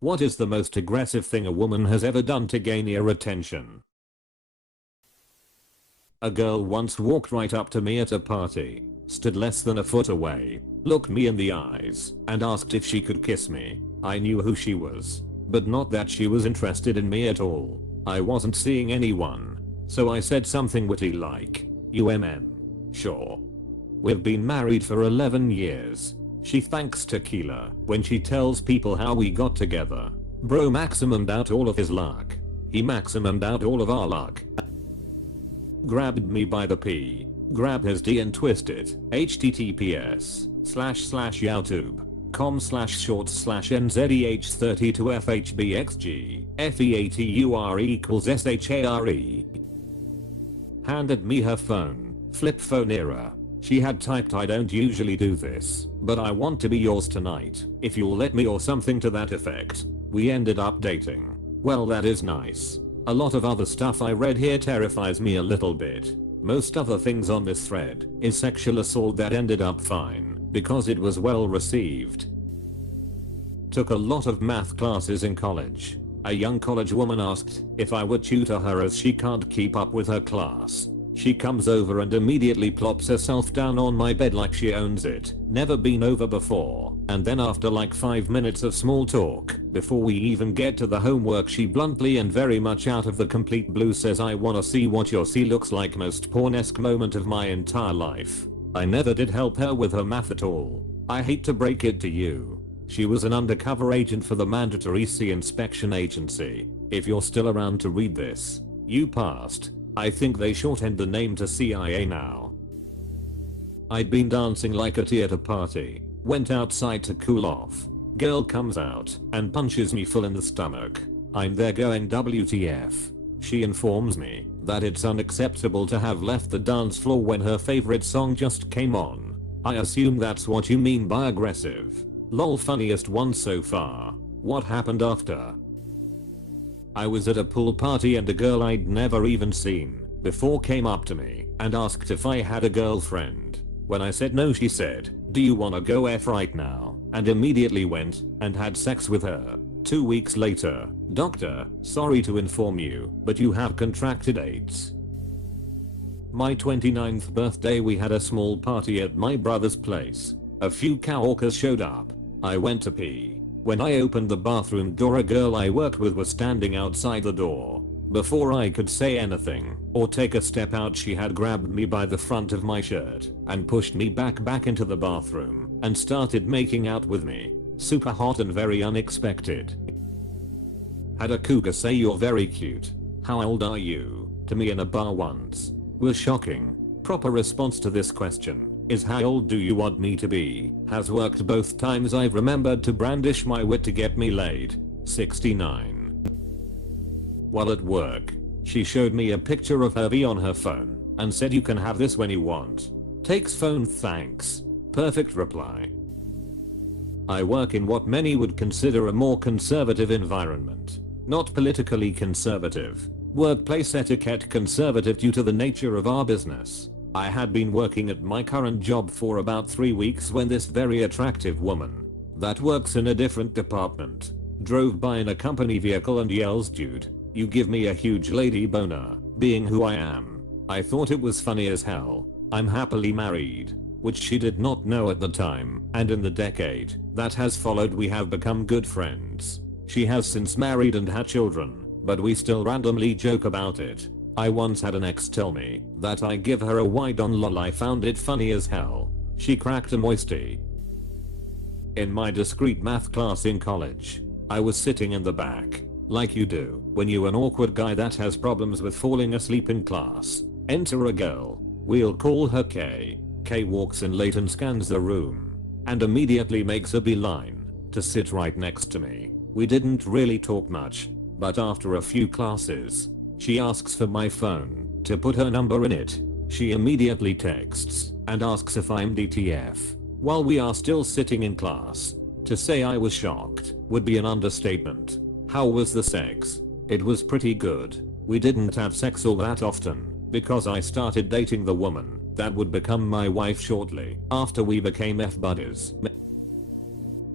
What is the most aggressive thing a woman has ever done to gain your attention? A girl once walked right up to me at a party, stood less than a foot away, looked me in the eyes, and asked if she could kiss me. I knew who she was, but not that she was interested in me at all. I wasn't seeing anyone, so I said something witty like, sure. We've been married for 11 years. She thanks tequila when she tells people how we got together. Bro maximumed out all of his luck. He maximumed out all of our luck. Grabbed me by the P. Grab his D and twist it. https://youtube.com/shorts/nzeh32fhbxg featur equals share. Handed me her phone. Flip phone era. She had typed, "I don't usually do this, but I want to be yours tonight, if you'll let me," or something to that effect. We ended up dating. Well, that is nice. A lot of other stuff I read here terrifies me a little bit. Most other things on this thread is sexual assault that ended up fine because it was well received. Took a lot of math classes in college. A young college woman asked if I would tutor her as she can't keep up with her class. She comes over and immediately plops herself down on my bed like she owns it. Never been over before. And then after like 5 minutes of small talk, before we even get to the homework, she bluntly and very much out of the complete blue says, "I wanna see what your C looks like." Most pornesque moment of my entire life. I never did help her with her math at all. I hate to break it to you. She was an undercover agent for the mandatory C inspection agency. If you're still around to read this, you passed. I think they shortened the name to CIA now. I'd been dancing like a T at a party, went outside to cool off. Girl comes out and punches me full in the stomach. I'm there going, WTF. She informs me that it's unacceptable to have left the dance floor when her favorite song just came on. I assume that's what you mean by aggressive. Lol, funniest one so far. What happened after? I was at a pool party and a girl I'd never even seen before came up to me and asked if I had a girlfriend. When I said no, she said, "Do you wanna go F right now?" and immediately went and had sex with her. 2 weeks later, "Doctor, sorry to inform you, but you have contracted AIDS." My 29th birthday, we had a small party at my brother's place. A few coworkers showed up. I went to pee. When I opened the bathroom door, a girl I worked with was standing outside the door. Before I could say anything or take a step out, she had grabbed me by the front of my shirt and pushed me back into the bathroom and started making out with me. Super hot and very unexpected. Had a cougar say, "You're very cute. How old are you?" to me in a bar once. Was shocking. Proper response to this question is, "How old do you want me to be?" Has worked both times I've remembered to brandish my wit to get me laid. 69. While at work, she showed me a picture of her V on her phone and said, "You can have this when you want." Takes phone, thanks. Perfect reply. I work in what many would consider a more conservative environment. Not politically conservative. Workplace etiquette conservative due to the nature of our business. I had been working at my current job for about 3 weeks when this very attractive woman that works in a different department drove by in a company vehicle and yells, "Dude, you give me a huge lady boner." Being who I am, I thought it was funny as hell. I'm happily married, which she did not know at the time, and in the decade that has followed we have become good friends. She has since married and had children, but we still randomly joke about it. I once had an ex tell me that I give her a wide on, lol. I found it funny as hell. She cracked a moisty. In my discrete math class in college, I was sitting in the back, like you do when you're an awkward guy that has problems with falling asleep in class. Enter a girl. We'll call her K. K walks in late and scans the room and immediately makes a beeline to sit right next to me. We didn't really talk much, but after a few classes, she asks for my phone to put her number in it. She immediately texts and asks if I'm DTF. While we are still sitting in class. To say I was shocked would be an understatement. How was the sex? It was pretty good. We didn't have sex all that often because I started dating the woman that would become my wife shortly after we became F buddies.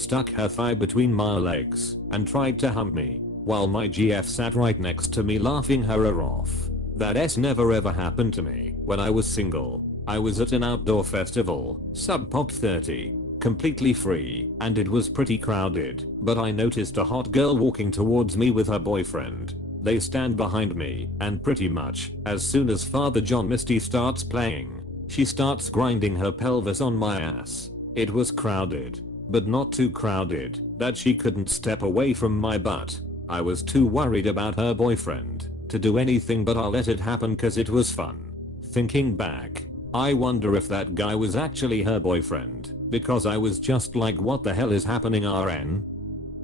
stuck her thigh between my legs, and tried to hump me, while my GF sat right next to me laughing her ear off. That never ever happened to me when I was single. I was at an outdoor festival, Sub Pop 30, completely free, and it was pretty crowded, but I noticed a hot girl walking towards me with her boyfriend. They stand behind me, and pretty much, as soon as Father John Misty starts playing, she starts grinding her pelvis on my ass. It was crowded, but not too crowded that she couldn't step away from my butt. I was too worried about her boyfriend to do anything, but I let it happen cause it was fun. Thinking back, I wonder if that guy was actually her boyfriend, because I was just like, what the hell is happening RN?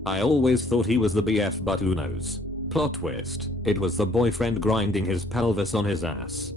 I always thought he was the BF, but who knows. Plot twist, it was the boyfriend grinding his pelvis on his ass.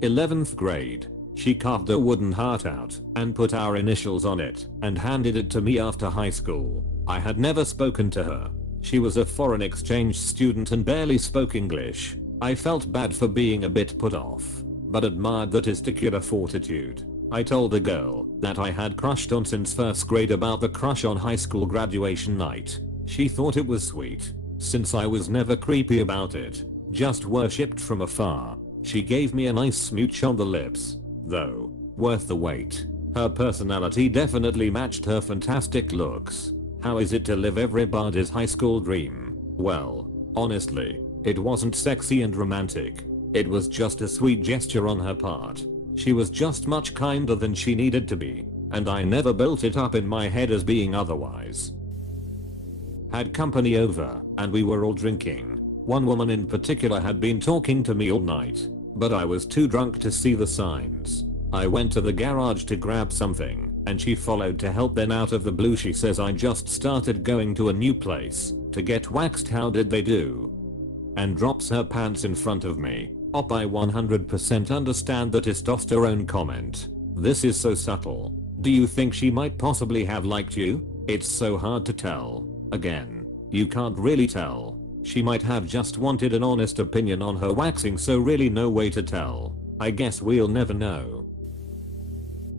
11th grade. She carved a wooden heart out and put our initials on it and handed it to me after high school. I had never spoken to her. She was a foreign exchange student and barely spoke English. I felt bad for being a bit put off, but admired the testicular fortitude. I told a girl that I had crushed on since first grade about the crush on high school graduation night. She thought it was sweet, since I was never creepy about it, just worshipped from afar. She gave me a nice smooch on the lips, though, worth the wait. Her personality definitely matched her fantastic looks. How is it to live everybody's high school dream? Well, honestly, it wasn't sexy and romantic. It was just a sweet gesture on her part. She was just much kinder than she needed to be, and I never built it up in my head as being otherwise. Had company over, and we were all drinking. One woman in particular had been talking to me all night, but I was too drunk to see the signs. I went to the garage to grab something, and she followed to help. Then out of the blue she says, I just started going to a new place to get waxed, how did they do? And drops her pants in front of me. Op, I 100% understand the testosterone comment. This is so subtle. Do you think she might possibly have liked you? It's so hard to tell. Again, you can't really tell. She might have just wanted an honest opinion on her waxing, so really no way to tell. I guess we'll never know.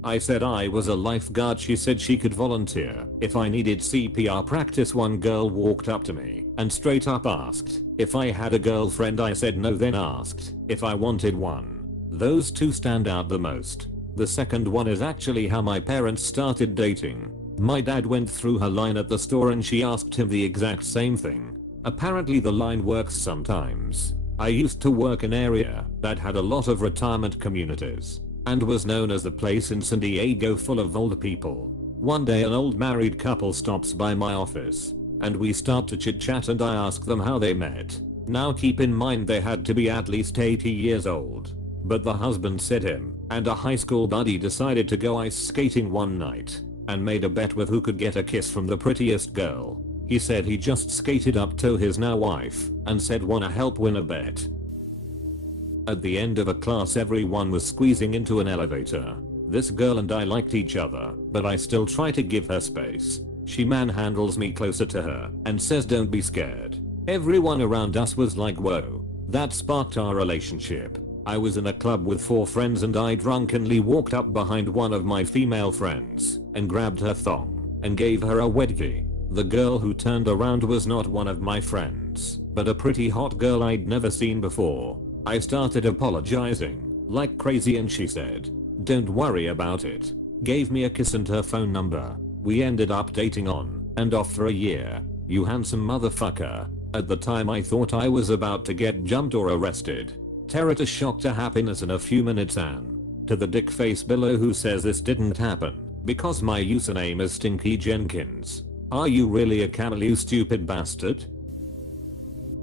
I said I was a lifeguard. She said she could volunteer if I needed CPR practice. One girl walked up to me and straight up asked if I had a girlfriend. I said no, then asked if I wanted one. Those two stand out the most. The second one is actually how my parents started dating. My dad went through her line at the store and she asked him the exact same thing. Apparently the line works sometimes. I used to work in an area that had a lot of retirement communities and was known as the place in San Diego full of old people. One day an old married couple stops by my office and we start to chit chat, and I ask them how they met. Now keep in mind they had to be at least 80 years old. But the husband said him and a high school buddy decided to go ice skating one night and made a bet with who could get a kiss from the prettiest girl. He said he just skated up to his now wife and said, wanna help win a bet? At the end of a class everyone was squeezing into an elevator. This girl and I liked each other, but I still try to give her space. She manhandles me closer to her and says, don't be scared. Everyone around us was like, whoa. That sparked our relationship. I was in a club with 4 friends and I drunkenly walked up behind one of my female friends and grabbed her thong and gave her a wedgie. The girl who turned around was not one of my friends, but a pretty hot girl I'd never seen before. I started apologizing like crazy and she said, don't worry about it. Gave me a kiss and her phone number. We ended up dating on and off for a year. You handsome motherfucker. At the time I thought I was about to get jumped or arrested. Terror to shock to happiness in a few minutes. And to the dick face below who says this didn't happen because my username is Stinky Jenkins. Are you really a camel, you stupid bastard?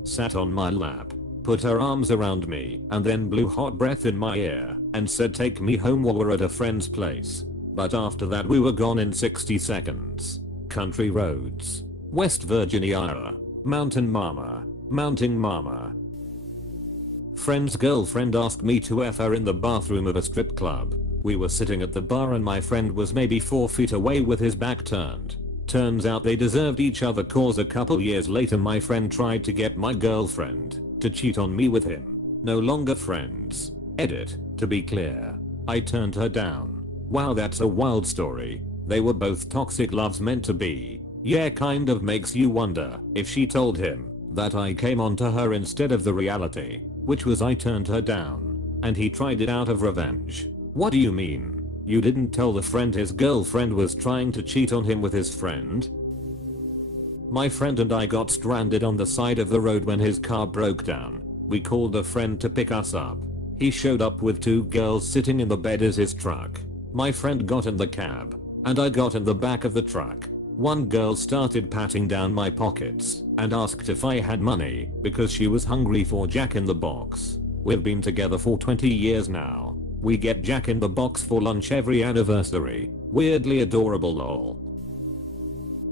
Sat on my lap, put her arms around me and then blew hot breath in my ear and said take me home while we're at a friend's place. But after that we were gone in 60 seconds. Country roads. West Virginia. Mountain mama. Mountain mama. Friend's girlfriend asked me to F her in the bathroom of a strip club. We were sitting at the bar and my friend was maybe 4 feet away with his back turned. Turns out they deserved each other cause a couple years later my friend tried to get my girlfriend to cheat on me with him. No longer friends. Edit, to be clear, I turned her down. Wow, that's a wild story. They were both toxic loves meant to be. Yeah, kind of makes you wonder if she told him that I came onto her instead of the reality, which was I turned her down, and he tried it out of revenge. What do you mean? You didn't tell the friend his girlfriend was trying to cheat on him with his friend? My friend and I got stranded on the side of the road when his car broke down. We called a friend to pick us up. He showed up with 2 girls sitting in the bed as his truck. My friend got in the cab, and I got in the back of the truck. One girl started patting down my pockets and asked if I had money because she was hungry for Jack in the Box. We've been together for 20 years now. We get Jack in the Box for lunch every anniversary. Weirdly adorable lol.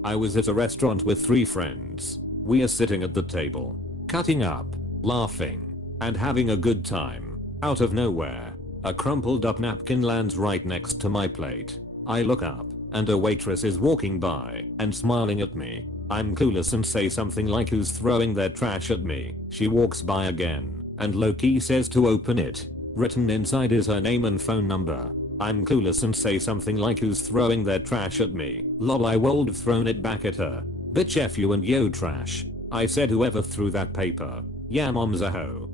I was at a restaurant with 3 friends. We are sitting at the table, cutting up, laughing, and having a good time. Out of nowhere, a crumpled up napkin lands right next to my plate. I look up, and a waitress is walking by and smiling at me. I'm clueless and say something like who's throwing their trash at me. She walks by again and low-key says to open it. Written inside is her name and phone number. I'm clueless and say something like who's throwing their trash at me. Lol, I would have thrown it back at her. Bitch F you and yo trash. I said whoever threw that paper. Yeah, mom's a hoe.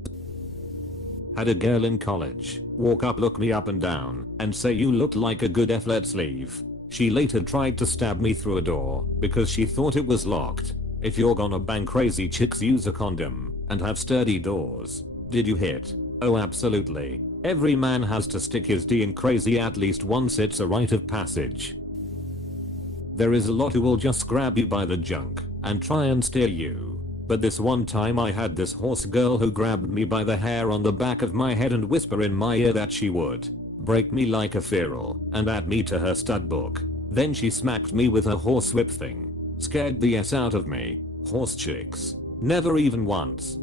Had a girl in college walk up, look me up and down, and say you look like a good F, let's leave. She later tried to stab me through a door because she thought it was locked. If you're gonna bang crazy chicks, use a condom and have sturdy doors. Did you hit? Oh, absolutely. Every man has to stick his D in crazy at least once, it's a rite of passage. There is a lot who will just grab you by the junk and try and steer you. But this one time I had this horse girl who grabbed me by the hair on the back of my head and whisper in my ear that she would break me like a feral and add me to her stud book. Then she smacked me with her horsewhip thing. Scared the S out of me. Horse chicks. Never even once.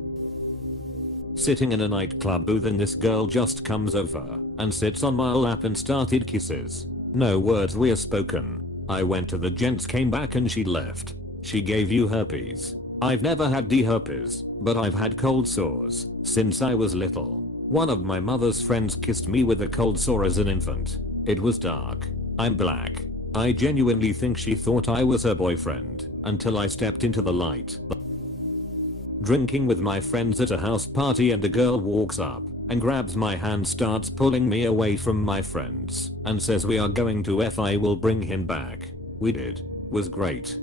Sitting in a nightclub booth and this girl just comes over and sits on my lap and started kisses. No words were spoken. I went to the gents, came back and she left. She gave you herpes. I've never had D herpes, but I've had cold sores since I was little. One of my mother's friends kissed me with a cold sore as an infant. It was dark. I'm black. I genuinely think she thought I was her boyfriend until I stepped into the light. Drinking with my friends at a house party and a girl walks up and grabs my hand, starts pulling me away from my friends and says we are going to F, I will bring him back. We did. Was great.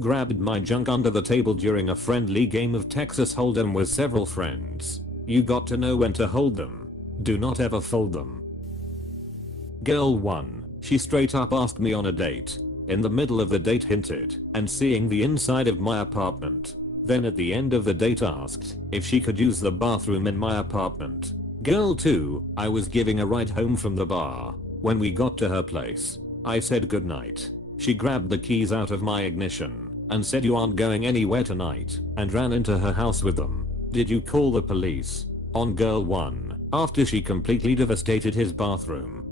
Grabbed my junk under the table during a friendly game of Texas Hold'em with several friends. You got to know when to hold them. Do not ever fold them. Girl 1. She straight up asked me on a date. In the middle of the date hinted and seeing the inside of my apartment. Then at the end of the date asked if she could use the bathroom in my apartment. Girl 2. I was giving a ride home from the bar. When we got to her place, I said goodnight. She grabbed the keys out of my ignition and said you aren't going anywhere tonight and ran into her house with them. Did you call the police on girl 1 after she completely devastated his bathroom?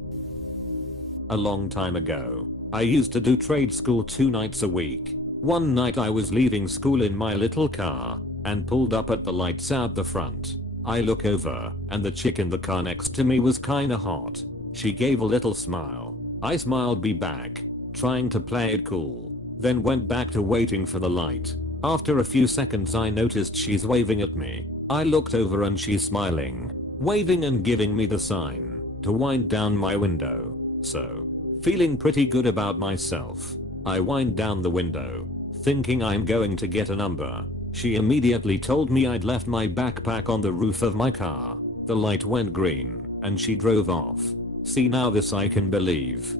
A long time ago, I used to do trade school 2 nights a week. One night I was leaving school in my little car and pulled up at the lights out the front. I look over and the chick in the car next to me was kinda hot. She gave a little smile. I smiled back, trying to play it cool, then went back to waiting for the light. After a few seconds I noticed she's waving at me. I looked over and she's smiling, waving and giving me the sign to wind down my window. So, feeling pretty good about myself, I wind down the window, thinking I'm going to get a number. She immediately told me I'd left my backpack on the roof of my car. The light went green and she drove off. See, now this I can believe.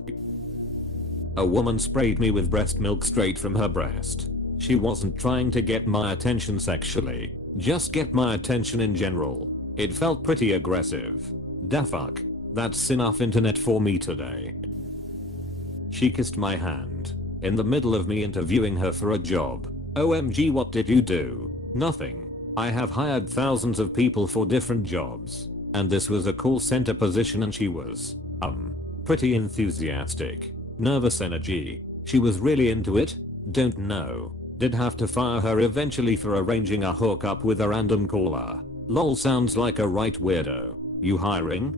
A woman sprayed me with breast milk straight from her breast. She wasn't trying to get my attention sexually, just get my attention in general. It felt pretty aggressive. Da fuck. That's enough internet for me today. She kissed my hand in the middle of me interviewing her for a job. OMG, what did you do? Nothing. I have hired thousands of people for different jobs, and this was a call center position and she was, pretty enthusiastic. Nervous energy. She was really into it? Don't know. Did have to fire her eventually for arranging a hookup with a random caller. Lol, sounds like a right weirdo. You hiring?